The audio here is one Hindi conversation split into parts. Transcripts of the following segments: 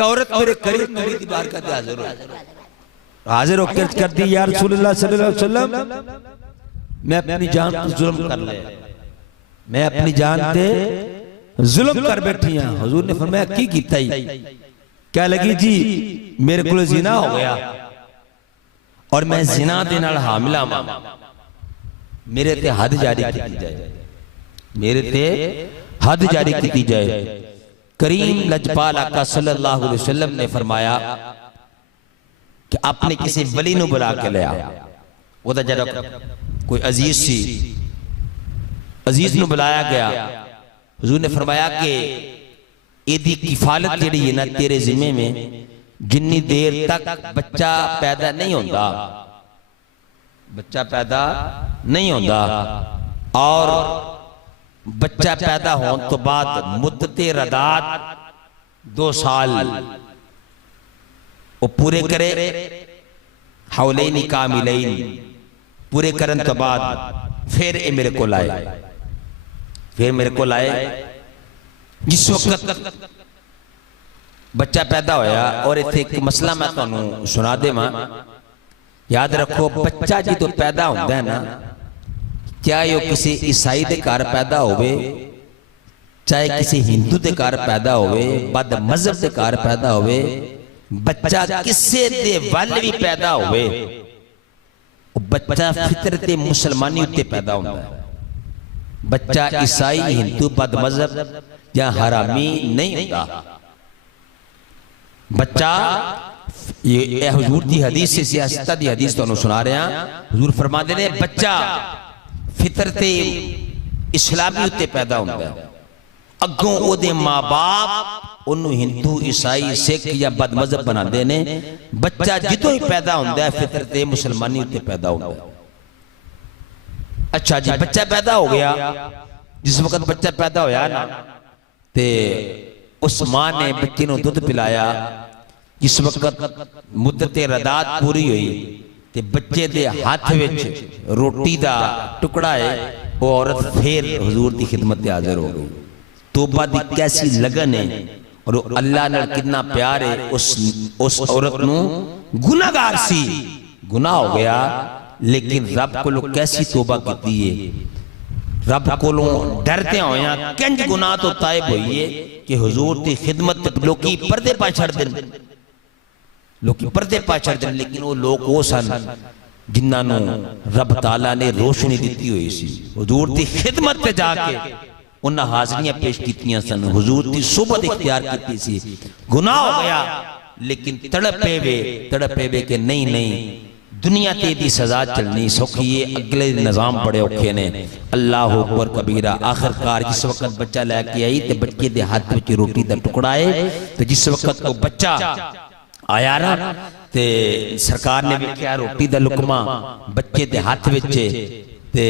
एक औरत मेरे करीब नबी की बारगाह में हाजिर होकर कर दी, या रसूलुल्लाह सल्लल्लाहु अलैहि वसल्लम मैं अपनी जान पर जुल्म कर ले, मैं अपनी जान पे जुल्म कर बैठी हां। हुजूर ने फरमाया की कीता ही? क्या लगी जी मेरे को जिना हो गया और मैं जिना दे नाल हामिला हां, मेरे ते हद जारी की जाए, मेरे ते हद जारी की जाए। करीम लजपाल आका सल्लल्लाहु अलैहि वसल्लम ने फरमाया कि आपने किसी वली नूं बुला के लिया, ओदा जरा कोई अजीज सी, अजीज नूं बुलाया गया। हुजूर ने फरमाया कि एदी किफालत जिहड़ी है ना तेरे जिम्मे में, जिन्नी देर तक बच्चा पैदा नहीं होता, बच्चा पैदा नहीं होता और बच्चा पैदा होने तो बाद मुद्दते रदात 2 साल वो पूरे करे, हौलैनी कामिलैन पूरे करन तो बाद फिर ये मेरे को लाए, फिर मेरे को लाए। जिस वक्त बच्चा पैदा होया, और इत्थे एक मसला मैं तुहानू सुना देवां, याद रखो बच्चा जो पैदा होता है ना, चाहे वो किसी ईसाई के घर पैदा होवे, चाहे किसी हिंदू के घर पैदा होवे, बद मजहब के घर पैदा होवे, बच्चा किसी दे वल भी पैदा होवे, बच्चा फितरत मुसलमानी उत्ते पैदा होता है। बच्चा ईसाई, हिंदू, बद मजहब या हरामी नहीं होता। बच्चा ये हुजूर की हदीस से सियासत की हदीस तुहानू सुना रहे हैं। हुजूर फरमाते ने बच्चा फितरत इस्लामी उत्ते पैदा होता है, अगों ओदे माँ बाप उन्होंने हिंदू, ईसाई, सिख या बद मजहब बनाते ने। बच्चा जितों ही पैदा होता है फितरत मुसलमानी उत्ते पैदा होता है। अच्छा जी, बच्चा पैदा हो गया, जिस वक्त बच्चा पैदा होया ना ते उस मां ने बच्चे को दूध पिलाया। जिस वक्त मुद्दते रदात पूरी हुई ते बच्चे दे हाथ विच रोटी दा टुकड़ा है, वो औरत फिर हुजूर की खिदमत हाजिर हो गई। तौबा दी कैसी लगन है और अल्लाह नाल कितना प्यार है। उस औरत नू गुनाहगार सी, गुनाह हो गया, लेकिन रब को कैसी तौबा की है। रब को डरते होया कंज गुनाह तो तायब हुई है कि हुजूर की खिदमत लोकी पर्दे पा छड़ देन, लोकी पर्दे पा छड़ देन। लेकिन वो लोग वो सन जिन्होंने रब ताला ने रोशनी दी हुई सी। हुजूर की खिदमत ते जाके उन्हें हाजरियां पेश कीतियां सन, हुजूर की सोबत इख्तियार की सी। गुनाह हो गया, लेकिन तड़पे वे के नहीं नहीं दुनिया ते दी सजा चलनी सौखी है, अगले निजाम बड़े औखे ने। अल्लाह अकबर कबीरा। आखिरकार जिस वक्त बच्चा लैके आई तो बच्चे के हाथ में रोटी का टुकड़ा है, तो जिस वक्त वो बच्चा आया ना ते सरकार ने वेख्या रोटी का लुकमा बच्चे के हाथ में, ते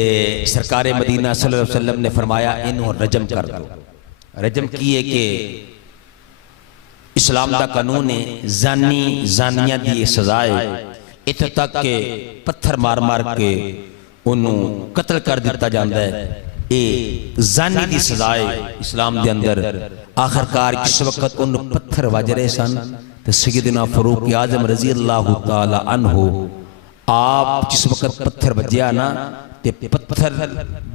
सरकारे मदीना सल्लल्लाहु अलैहि वसल्लम ने फरमाया इन्हों रजम कर दो। रजम की है कि इस्लाम का कानून है, जानी जानिया की सजा है, इत्थे तक के पत्थर मार मार के उन्होंने कत्ल कर दिता जाता है। ये जानी की सजा है इस्लाम के अंदर। आखिरकार जिस वक्त उन पत्थर वज रहे सन तो सैयदना फारूक आजम रजी अल्लाह तआला अन्हु आप जिस वक्त पत्थर वजया ना ते पत्थर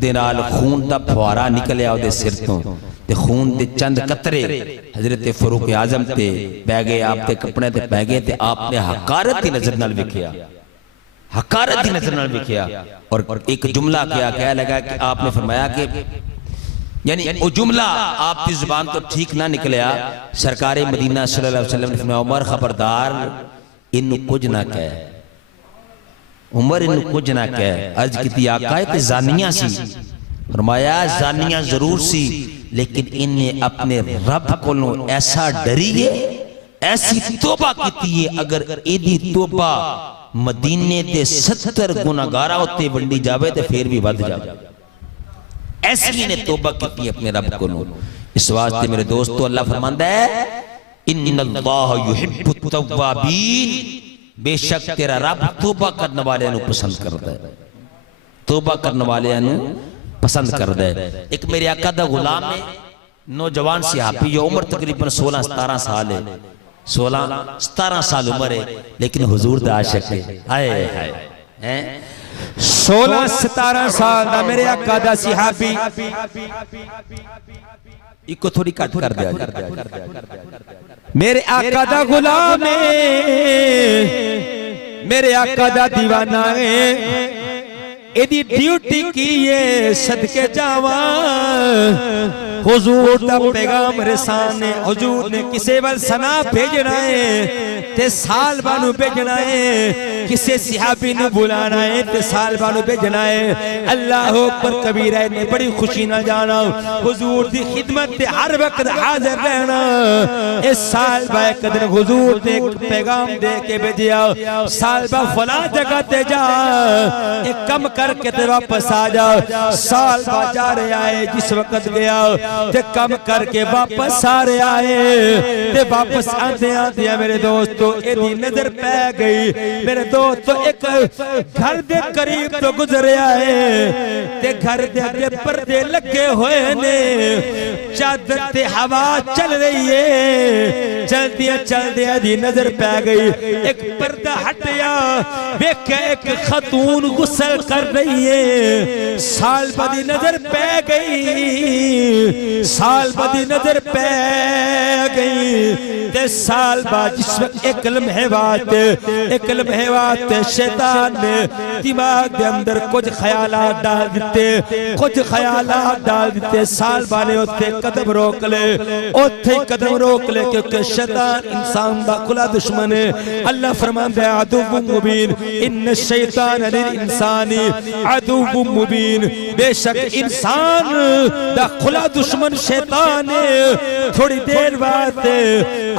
दे नाल खून का फुहारा निकलिया उहदे सिर तो, ते खून दे चंद कतरे हजरत फारूक आजम ते पै गए, आप ते कपड़े ते पै गए। ते आपने हकारत की नजर नाल वेखिया, हकारत की नजर नाल वेखिया और एक जुमला कह लगा कि आपने फरमाया कि यानी वो जुमला आपकी जुबान तो ठीक ना निकलिया। सरकारे मदीना सल्लल्लाहु अलैहि वसल्लम ने फरमाया उमर खबरदार इन्नू कुछ ना कह, उमर इन्नू कुछ ना कह। अर्ज की आका है जानिया सी, फरमाया जानिया जरूर सी, लेकिन इन्हें अपने रब को ऐसा डरी है, ऐसी तौबा की है, अगर एदी तौबा मदीने के 70 गुनाहगारां उत्ते वंडी जावे तो फिर भी वध जावे। ऐसी ने तौबा की अपने रब को। इस वास्ते मेरे दोस्तों अल्लाह फरमांदा है इन्नल्लाह युहिब्बुत तव्वाबीन, बेशक तेरा रब तौबा करने वाले नु पसंद करता है, तौबा करने वाले नु पसंद करता है। एक मेरे आका दा गुलाम है, नौजवान सहाबी जो उम्र तकरीबन 16-17 साल है, 16-17 साल उम्र है लेकिन हुजूर दा आशिक है। हाय हाय हैं 16-17 साल दा मेरे आका दा सहाबी इको थोड़ी कट कर दिया मेरे आका दा गुलाम है मेरे आका दा दीवाना है एदी ड्यूटी की है सदके जावा हुजूर दा पैगाम रसाने हुजूर ने किसे वल सना भेजना है ते साल बानू भेजना है किसे सहाबी नु बुलाना है ते साल बानू भेजना है। अल्लाह अकबर कबीरा ने बड़ी खुशी ना जाना हुजूर दी खिदमत ते हर वक्त हाजिर रहना। इस साल बा कदर हुजूर ने पैगाम दे के भेजा साल बा फला जगह ते जा एक कम करके ते वापस आ जा। साल बा जा रहा है जिस वक्त गया ते कम करके वापस आ रहा है ते वापस आते आते मेरे दोस्तों एदी नजर पै गई मेरे दोस्तों एक घर दे करीब तो गुजरिया है ते घर दे अगे पर्दे लगे हुए ने चादर ते हवा चल रही है चलदिया चलदिया दी नजर पै गई एक पर्दा हटया वेखे एक खातून गुस्ल कर रही है। साल बदी नजर पै गई साल बदी नजर पै गई ते साल बाद जिस वक्त एक लम्हे बाद शैतान ने दिमाग के अंदर कुछ ख्यालात डाल दिते साल बाने उत्थे कदम रोक ले क्योंकि शैतान इंसान दा खुला दुश्मन है। अल्लाह फरमांदा है अदुव्वुम मुबीन इन्न शैतान लिल इंसानी अदुव्वुम मुबीन बेशक इंसान दा खुला दुश्मन शैतान है। थोड़ी देर बाद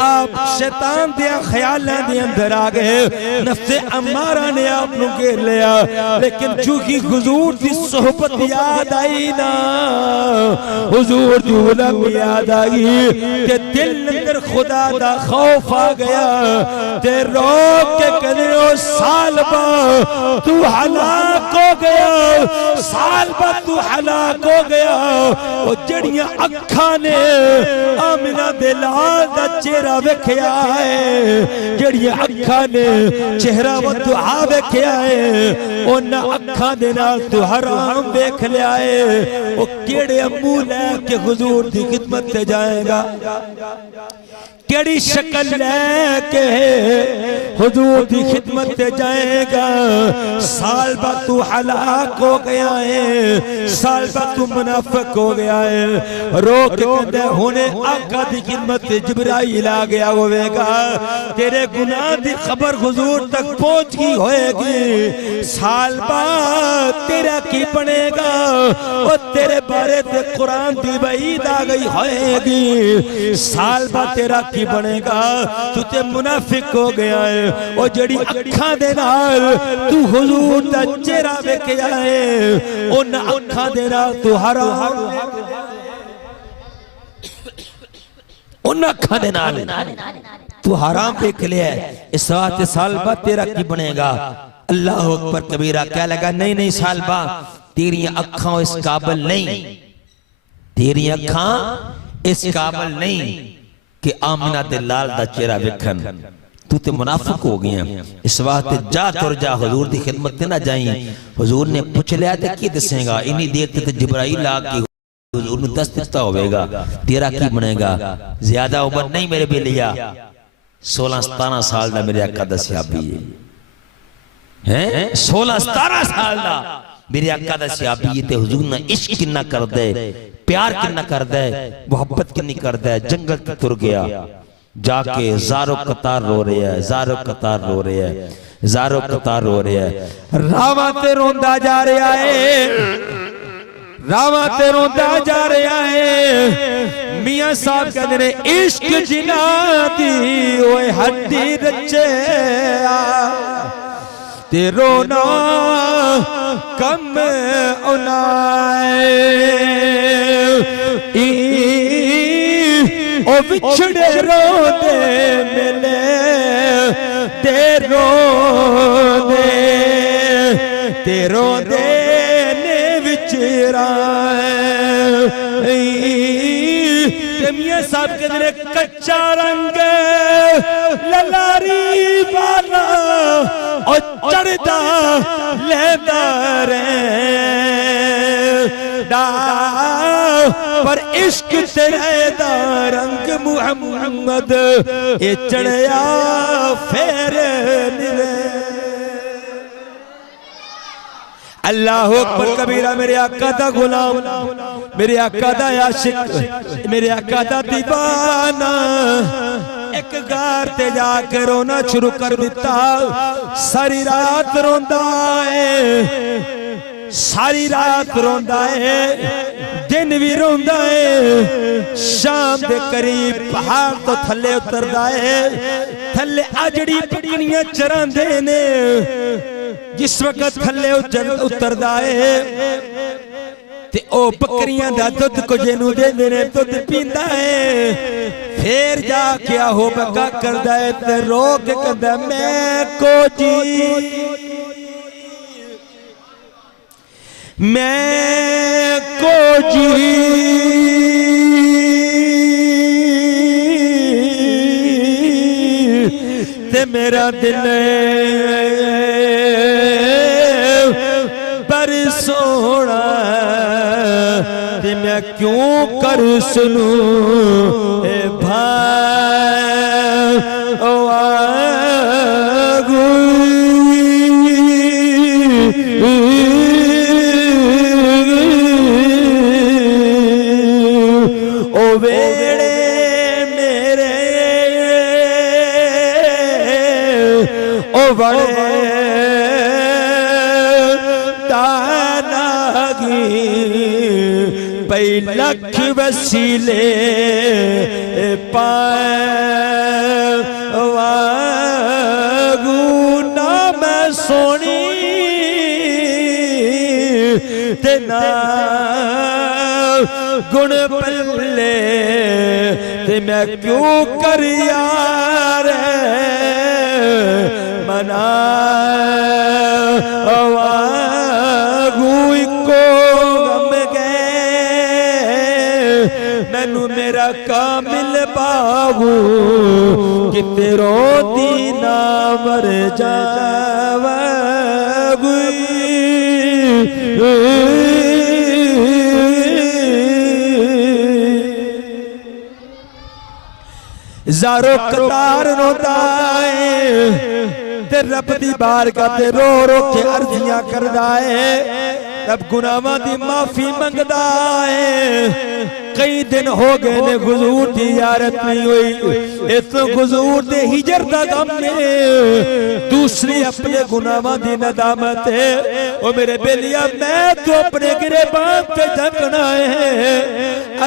आप शैतान दे ख्यालां दे अंदर आ गए नफ्से अम्मारा ने आप नु घेर लिया लेकिन चूंकि हुजूर दी सोहबत याद आई ना हुजूर दी गुलाम याद आई ते दिल अंदर खुदा दा खौफ आ गया ते रोक के कहने ओ सालबा तू हलाक हो गया सालबा तू हलाक हो गया। ओ जड़ियां अखां ने आमिना दे लाल दा चेहरा वेखया है जड़ियां अखां ने चेहरा वदुआ वेखया है ओना अखां दे नाल तू हराम देख लिया है। ओ केड़े मुंह लेके हुजूर दी खिदमत ते जाएगा केड़ी शक्ल लेके हुजूर दी खिदमत ते जाएगा। साल बाद तू हलाक हो गया है साल बाद तू मुनाफिक हो गया है। रो के कहंदे हुने आका दी खिदमत ते जिब्राइल आ गया होवेगा तेरे गुनाह दी खबर हुजूर तक पहुंच गई होएगी। साल बाद तेरा की बनेगा ओ तेरे बारे ते कुरान दी वईद आ गई होएगी। साल बाद तेरा की बनेगा तू ते मुनाफिक हो गया है। ओ जड़ी अखां दे नाल तू हुजूर दा चेहरा वेखया है उन अखां दे नाल तू हराम उन अखां दे नाल तू हराम देख लिया। इस बात साल बाद तेरा की बनेगा। अल्लाह अकबर कबीरा क्या लगा नहीं नहीं साल बाद तेरी अखां इस काबिल नहीं तेरी अखां इस काबिल नहीं कि आमिना दे लाल दा चेहरा वेखन तू ते मुनाफिक हो गया। इस वास्ते जा तुर जा हुजूर दी खिदमत ते ना जाई। हुजूर ने पूछ लिया ते की दसेगा इन्नी देर ते जिब्राइल आ के हुजूर ने दस दिता होवेगा तेरा की बनेगा। ज्यादा उम्र नहीं मेरे बेलिया 16-17 साल दा मेरे आका दा सहाबी है 16-17 साल दा मेरे आका दा सहाबी ते हुजूर ने इश्क किन्ना करदे प्यार किन्ना करदा है मोहब्बत किन्नी करदा है। जंगल तक तुर गया जाके ज़ारो कतार रो रहे हैं ज़ारो कतार रो रहे हैं ज़ारो कतार रो रहे हैं। रावा ते रोंदा जा रहा है रावा ते रोंदा जा रहा है। मियां साहब कहते ने इश्क जिना दी ओए हड्डी रचे ते रोना कम उनाए ओ बिछड़े रोंदे मिले ते रोंदे ने विचराए। मियां साहब कहते कच्चा रंग चढ़दा लेंदा रहंदा पर इश्क तेरे दा रंग मुहम्मद ये चढ़िया फेर मिले। अल्लाह अकबर कबीरा। मेरे आका दा गुलाम, मेरे आका दा आशिक, मेरे आका दा दीवाना एक गार ते जाके रोना शुरू कर दिता। सारी रात रोंदा है, सारी रात रोंदा है, दिन भी रोंदा है। शाम दे करीब पहाड़ तो थले उतरदा है। थले आजड़ी पकड़ियां चरांदे ने। जिस वक्त थले उतरदा है ते ओ बकरियां दा दुध को जेनू देंदे ने, दुध पींदा है। फिर जा क्या हो बका करदा है ते रो के कहदा मैं को जी, मैं को जी ते मेरा दिल पर सोना ते मैं क्यों कर सुनूं ए भाई ओ आगू ओ वेड़े मेरे ओ बड़े लख वसीले पागू ना मैं सोनी ते ना गुण पल्ले ते मैं क्यों कर यार मना कामिल बाबू किते रोती ना मर जावगी। ज़ारो कतार रोता है ते रब दी बारगाह ते रो रो के अर्जियां करदा है। रब गुनाहां दी माफी मंगदा है। कई दिन हो गए ने हुजूर दी यारत नहीं हुई। इस हुजूर दे हिजर दा गम है, दूसरी अपने गुनाहां दी नदामत है। ओ मेरे बेलिया मैं तो अपने गिरबान पे झकना है।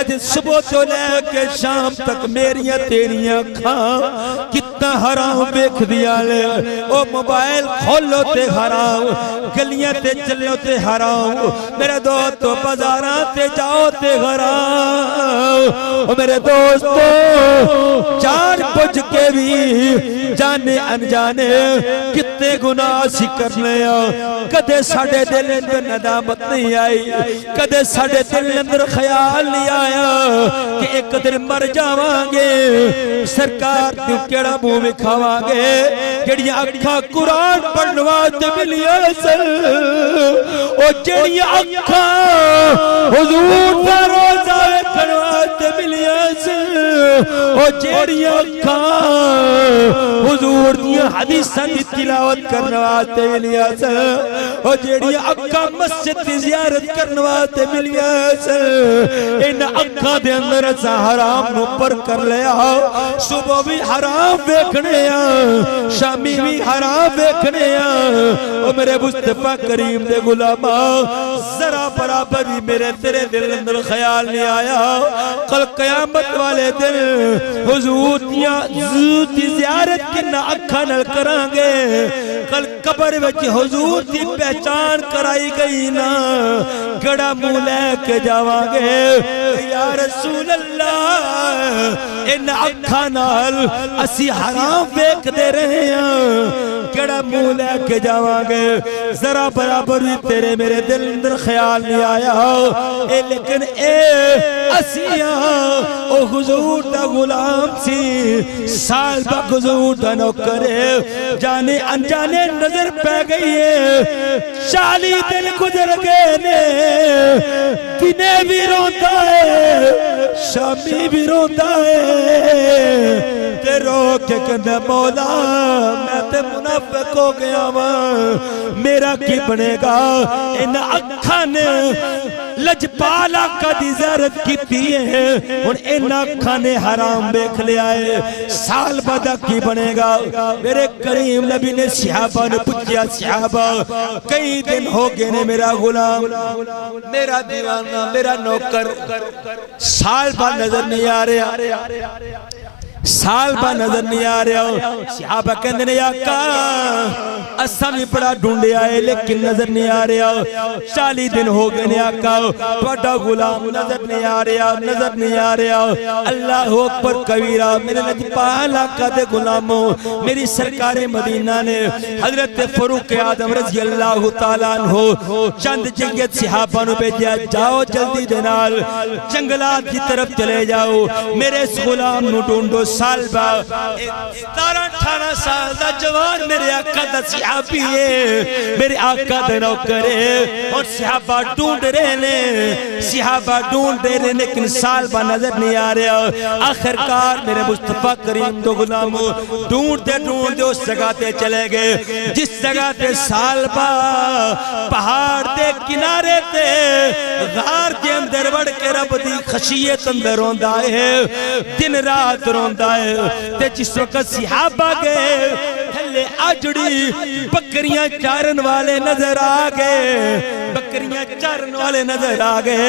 अज सुबह तो लेके शाम तक मेरिया तेरिया अखां कितना हराम वेख दिया ले। ओ मोबाइल खोलो ते हराम, गलियां ते चलो ते हराम, मेरे दोस्त तो बाजारां ते जाओ ते हराम। ओ मेरे दोस्तों जान बुझ के भी जाने अनजाने कितने गुनाह सी करने। कदे साडे दिल अंदर नदामत नहीं आई, कदे साडे दिल अंदर ख्याल नहीं आया कि एक दिन मर जावांगे, सरकार तू केड़ा मुंह विखावांगे। जेड़ियां अखां कुरान पढ़न वास्ते मिलियां सन, ओ जेड़ियां अखां हुजूर दा रोज़ा वेखण वास्ते मिलियां सन, ओ जेड़ियां अखां हुजूर दियां हदीसां दी तिलावत करन वास्ते मिलियां सन, ओ जेड़ियां अखां मस्जिद दी ज़ियारत करन वास्ते मिलियां सन, इन अखां दे अंदर असां हराम नूं पर कर लिया। सुबह भी हराम वेखने आ, शामी भी हराम वेखने आ। ओ मेरे मुस्तफा करीम दे गुलामा जरा बराबर भी मेरे तेरे दिल अंदर ख्याल नहीं आया कल कयामत वाले दिन हुजूर दी ज़ियारत किन्ना अखां नाल करांगे। कल कब्र विच हुजूर दी पहचान कराई गई ना, गड़ा मुंह लैके जावांगे। या रसूल अल्लाह इन अखां नाल असी हराम वेखदे रहे हां, केड़ा मुंह लेके जावांगे, जरा बराबर भी तेरे मेरे दिल अंदर ख्याल नहीं आया। ए लेकिन ए असिया ओ हुजूर दा गुलाम सी, साल बा हुजूर दा नौकर, जाने अनजाने नजर पै गई है। 40 दिन गुजर गए ने, दिने भी रोंदा है, शामी भी रोंदा है, ते रो के कहंदा मौला मैं ते मुनाफिक हो गया वां, मेरा की बनेगा। इन अखां ने लजपाल आका दी ज़ियारत कीती है, हुण इन अखां ने हराम देख लिया है, साल बाद की बनेगा। मेरे करीम नबी ने सहाबा ने पूछा, सहाबा कई दिन हो गए ने मेरा गुलाम, मेरा दीवाना, मेरा नौकर साल बाद नजर नहीं आ रहा, साल बाद नजर नहीं आ रहा। सहाबा कहंदे ने आका असां भी बड़ा ढूंढिया है लेकिन नजर नहीं आ रहा, 40 दिन हो गए ने आका तुहाडा गुलाम नजर नहीं आ रहा, नजर नहीं आ रहा। अल्लाह अकबर कबीरा। मेरे लजपाल आका दे गुलामों, मेरी सरकारे मदीना ने हजरत फारूक आदम रज़ी अल्लाह तआला अन्हु चंद जंगत सहाबा नु भेजा, जाओ जल्दी दे नाल जंगलात की तरफ चले जाओ, मेरे इस गुलाम नु ढूंढो। साल बाद 17-18 साल दा जवान मेरे आका दा सहाबी है, मेरे आका दा नौकर है, और सहाबा ढूंढ रहे ने, सहाबा ढूंढ रहे ने लेकिन साल बाद नजर नहीं आ रहा। आखिरकार मेरे मुस्तफा करीम तो गुलाम ढूंढते ढूंढते उस जगह ते चले गए जिस जगह ते साल बाद पहाड़ के किनारे ते गार के अंदर वड़ के रब दी खशियत अंदर रोंदा है, दिन रात रोंदा है। ते जिस वक्त सहाबा गए थल्ले आजड़ी बकरियां चारन वाले नजर आ गए, बकरियां चारन वाले नजर आ गए।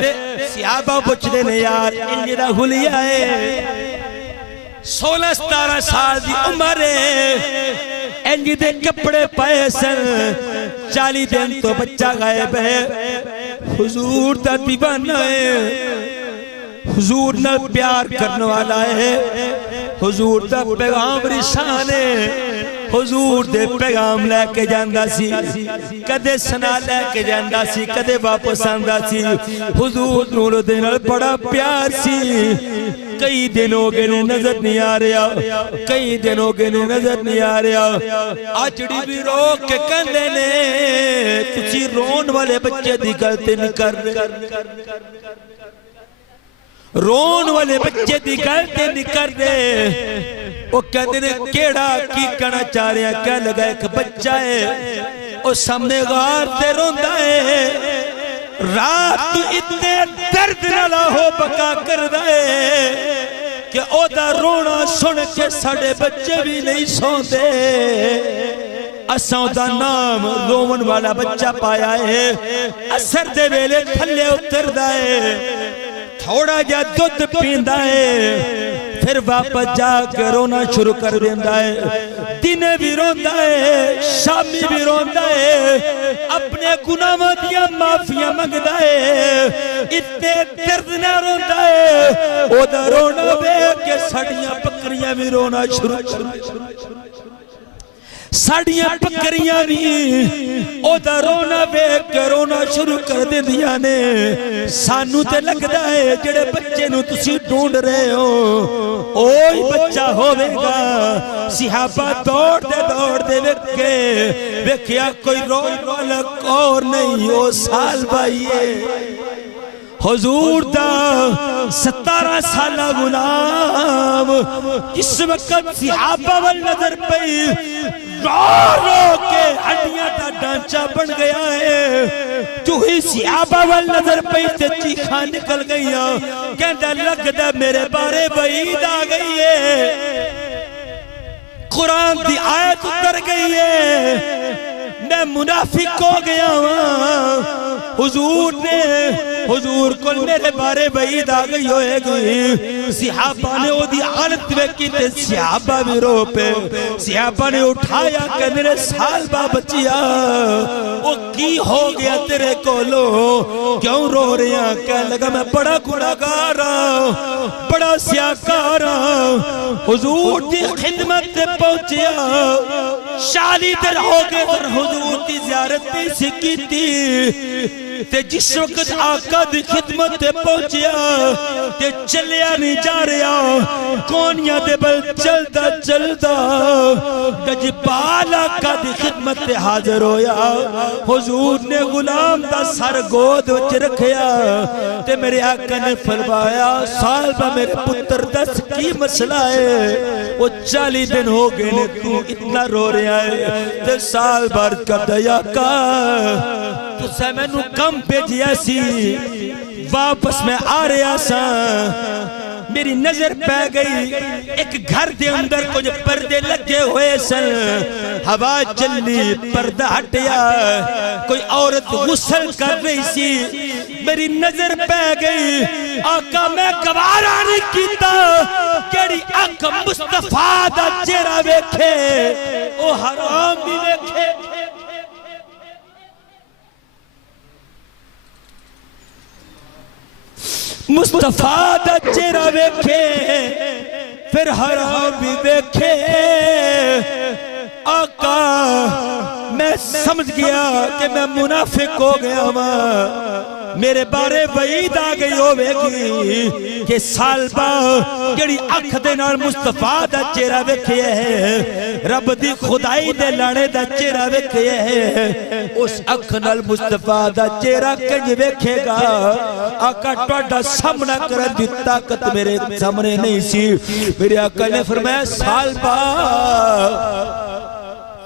ते सहाबा पूछते ने यार इंज दा हुलिया है, 16-17 साल दी उम्र है, इंज दे कपड़े पाए सन, 40 दिन तो बच्चा गायब है, हुजूर दा दीवाना है, हुजूर न प्यार करने वाला है, हुजूर दा पैगाम रिसान है, हुजूर दे पैगाम लेके जांदा सी, कदे सना लेके जांदा सी, कदे वापस आंदा सी। हुजूर नूर दे नाल बड़ा प्यार सी। कई दिन हो गए ने नजर नहीं आ रहा, कई दिन हो गए ने नजर नहीं आ रहा। आजड़ी भी रो के कहंदे ने तुसी रोन वाले बच्चे दी गलती नहीं कर रहे, रोन वाले बच्चे की गलती नहीं कर रहे। वो कहते ने केड़ा की कहना चाह रहे हैं, कह लगा एक बच्चा है वो सामने गार ते रोंदा है, रात इतने दर्द नाल हो बका करदा है कि ओदा रोना सुन के साडे बच्चे भी नहीं सोंदे। असां ओदा नाम रोवन वाला बच्चा पाया है, असर दे वेले थल्ले उतरदा है, थोड़ा जा दूध पींदा है, फिर वापस जाकर रोना शुरू कर देंदा है। दिन भी रोंदा है, शामी भी रोंदा है, अपने गुनाहों दियां माफियां मंगदा है, इतने दर्द ना रोंदा है। ओदा रोना वेख के साडियां बकरियां भी रोना शुरू, साडियां बकरियां भी ओदा रोना वेख के रोना शुरू कर दिंदियां ने। सानू ते लगदा है जेड़े बच्चे नू तुसी ढूंढ रहे हो ओही बच्चा होवेगा। सहाबा दौड़दे वेखिया कोई रोन वाला और नहीं, ओ साल भाई हुजूर दा 17 साला गुलाम इस वक्त सहाबा वल नजर पई, रो रो के हड्डियां दा ढांचा बन गया है। तू ही सहाबा वल नजर पई ते चीखां निकल गईयां, कहंदा लगदा मेरे बारे वईद आ गई है, कुरान दी आयत उतर गई है, मैं मुनाफिक हो गया वां। हुजूर ने हुजूर को मेरे बारे वईद आ गई होएगी। सहाबा ने ओदी हालत वेखी ते सहाबा भी रो पे। सहाबा ने उठाया कि मेरे सालबा बचिया ओ की हो गया तेरे कोलो, क्यों रो रहा? कह लगा मैं बड़ा गुनाहगार हां, बड़ा सियाकार हां। हुजूर की खिदमत ते पहुंचिया, 40 दिन हो गए हुजूर की ज़ियारत नहीं सी कीती। ते जिस वक्त आका दी खिदमत ते पहुंचिया ते चलिया नहीं जा रहा, कोनिया दे बल चलदा चलदा गजपाल आका दी खिदमत ते हाजिर होया। हुजूर ने गुलाम दा सर गोद विच रखया ते मेरे आका ने फरमाया सालबा मेरे पुत्र दस की मसला है? वो 40 दिन हो गए ने तू इतना रो रहा है। ते साल भर कर दया का तुसा मैनू कम भेजिया सी, वापस मैं आ रहा सा, मेरी नजर पै गई एक घर के अंदर कुछ पर्दे लगे हुए सन। हवा चली, पर्दा हटिया, कोई औरत गुस्ल कर रही सी, मेरी नजर पै गई। आका मैं गवारा नहीं कीता केड़ी अख मुस्तफा दा चेहरा वेखे, ओ हराम भी वेखे। मुस्तफा दा चेहरा वेखे, फिर हराम भी वेखे। आका मैं समझ गया कि मैं मुनाफिक हो गया वहां, मेरे बारे वईद आ गई होवेगी कि सालबा केड़ी अख दे नाल मुस्तफा दा चेहरा वेखे है, रब दी खुदाई दे लाने दा चेहरा वेखे है, उस अख नाल मुस्तफा दा चेहरा किंज वेखेगा? आका तुहाडा सामना करन दी ताकत मेरे सामने नहीं सी। मेरे आका ने फरमाया सालबा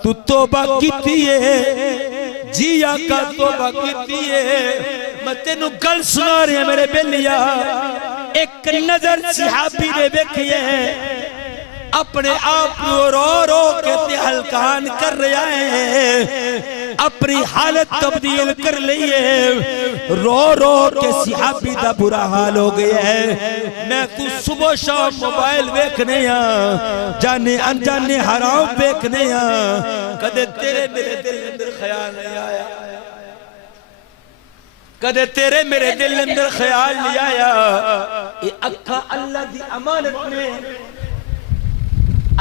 तू तौबा कीती है? जी आका तौबा कीती है। मैं तेनू गल सुना रहा मेरे बेलिया, एक नजर सहाबी ने वेखी है, अपने आप को रो रो के ते हलकान कर रहा है, अपनी हालत तब्दील कर ली है, रो रो के सहाबी दा बुरा हाल हो गया है। मैं तू सुबह शाम मोबाइल वेखने जाने अनजाने हराम वेखने, कदे तेरे मेरे दिल अंदर ख्याल नहीं आया, कदे तेरे मेरे दिल अंदर ख्याल नहीं आया। ये अखा अल्लाह दी अमानत ने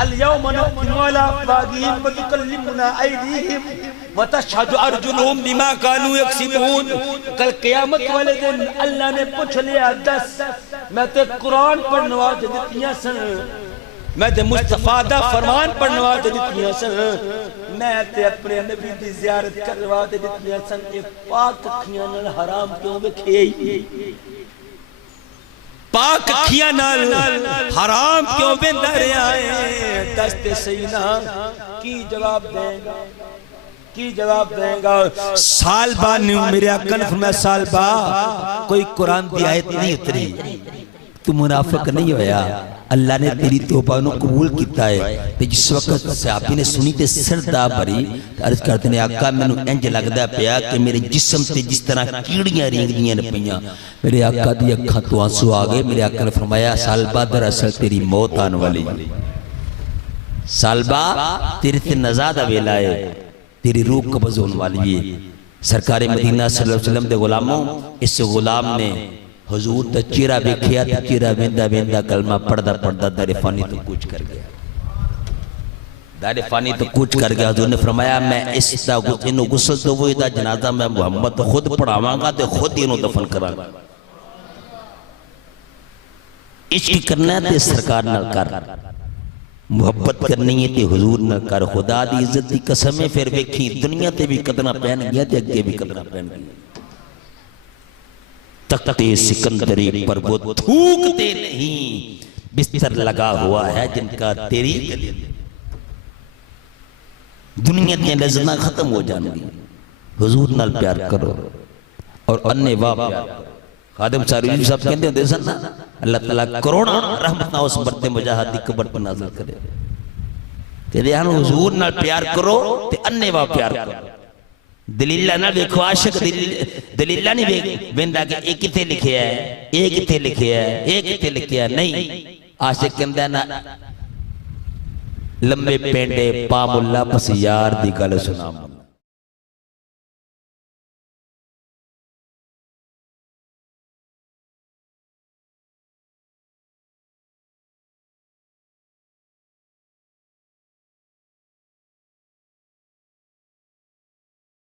अल-यौम नख्तिमु अला अफ़वाहिहिम व तुकल्लिमुना ऐदीहिम व तशहदु अर्जुलुहुम बिमा कानू यक्सिबून। कल क़यामत वाले दिन अल्लाह ने पूछ लिया 10 मैं ते कुरान पढ़ने वास्ते दित्तियां सन, मैं ते मुस्तफा दा फरमान पढ़ने वास्ते दित्तियां सन, मैं ते अपने नबी दी ज़ियारत करने वास्ते दित्तियां सन, ये पाक अखियां नाल हराम क्यों वेखे? पाक अखियां नाल हराम क्यों वेंदा रहा है? दस्ते सही ना की जवाब देगा, की जवाब देगा? सालबा ने मेरे आका ने फरमाया सालबा कोई कुरान की आयत नहीं उतरी, तू मुनाफिक नहीं होया, अल्लाह ने तेरी तौबा नु कबूल किया है। ते जिस वक्त सहाबी ने सुनी ते सिरदा भरी अर्ज करते ने आका मैनू इंज लगदा पिया कि मेरे जिस्म ते जिस तरह कीड़ियां रेंगदियां ने पईयां। मेरे आका दी अखां तो आंसू आ गए। मेरे आका ने फरमाया सालबा दरअसल तेरी मौत आने वाली, सालबा तेरे ते नज़ा दा वेला है, तेरी रूह कब्ज़ होने वाली है। सरकार मदीना सल्लल्लाहु अलैहि वसल्लम दे गुलामों, इस गुलाम ने हुजूर दा चेहरा वेखिया ते चेहरा वेंदा वेंदा कलमा पढ़दा पढ़दा दारे फानी तो कूच कर गया, दारे फानी तो कूच कर गया। हुजूर ने फरमाया मैं इसदा इनु गुस्ल तो वो इदा जनाजा मैं मोहम्मद तो खुद पढ़ावांगा ते खुद इनु दफन करांगा। इश्क करना ते सरकार नाल कर, मुहब्बत करनी है ते हुजूर नाल कर, खुदा दी इज्जत दी कसम है। फिर वेखी दुनिया ते भी कदरां पैण गया ते अगे भी कदरां पैण गया। तख्ते सिकंदरी पर वो थूकते नहीं, बिस्तर लगा हुआ है जिनका तेरी दुनिया की लज़्ज़तें खत्म हो जाएंगी। हुजूर नाल प्यार करो और अन्य वाह प्यार करो। खादिम सारूरी साहब कहते होंदे सन ना, अल्लाह ताला करोड़ों रहमतां उस मर्द मुजाहिद दी कब्र पर नाज़िल करे। कहते हैं हुजूर नाल प्यार करो ते अन्य वाह प्यार करो। दलीला ना देखो, आशिक दलीला नहीं वेंदा कि ये किथे लिखे है, ये किथे लिखे है, ये किथे लिखे है। नहीं, आशिक कहंदा ना लंबे पेंडे पामुल्ला पसियार दी गल सुना।